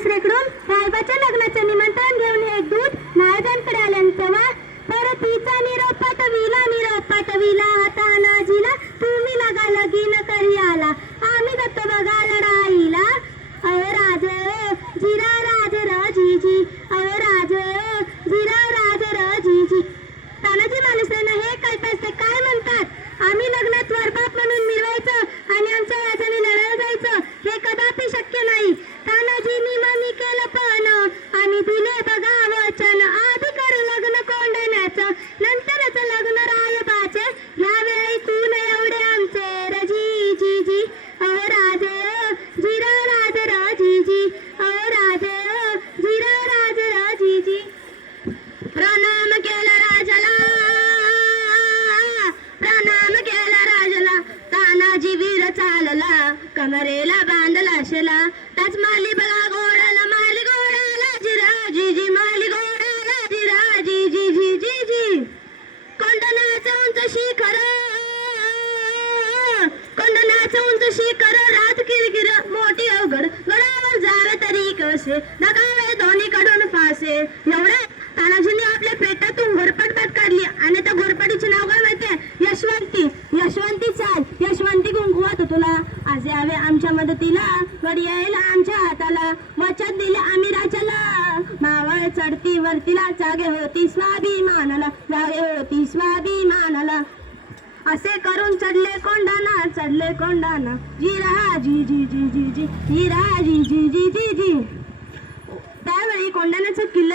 सासरेकडून रायबाच्या लग्नाचं निमंत्रण घेऊन हे दूत नायकांकडे आल्यानंतर परतीचा निरोप पाठविला हाताना जिला तुम्ही लगा लगीन करी आला आम्ही दत्त बघा लढाईला अवे राजे जिरा राज रजीजी अवे राजे जिरा राज रजीजी तानाजी मालुसरेंना हे कळत असते काय म्हणतात आम्ही लग्नात वरबाप म्हणून मिळवायचं आणि आमच्या राजाने लढायला जायचं हे कदापि शक्य नाही तानाजींनी मान्य केलं पण आम्ही दिले बघा वचन आधी करू लग्न कोंडण्याचं नंतरच लग्न रायबाचे यावेळी तून एवढे आमचे रजी जी जी अहो राजे जिरा राज रजीजी अहो राजे जिरा राज रजीजी प्रणाम केला राजाला तानाजी वीर चालला कमरेला बांधला शेला ताच माली बघा घोडाला माली घोडाला जिरा जी जी माली घोडाला जिरा जी जी जी जी जी कोंडणाचं उंच शिखर रात किरकिर मोठी अवघड गडावर जावे तरी कसे नकावे दोन्हीकडून फासे एवढे तानाजींनी आपल्या पेटातून घोरपट काढली आणि त्या घोरपटीचे नाव काय माहितीये यशवंती चाल यशवंती कुंकुवात तुला आज यावे आमच्या मदतीला गडी यायला आमच्या हाताला वचन दिले आम्ही राजाला मावळ चढती वरतीला जागे होती स्वाभिमानाला असे करून चढले कोंडाना जिरा जी जी जी जी जी जिरा जी जी जी जी जी त्यावेळी कोंडाण्याचा किल्ला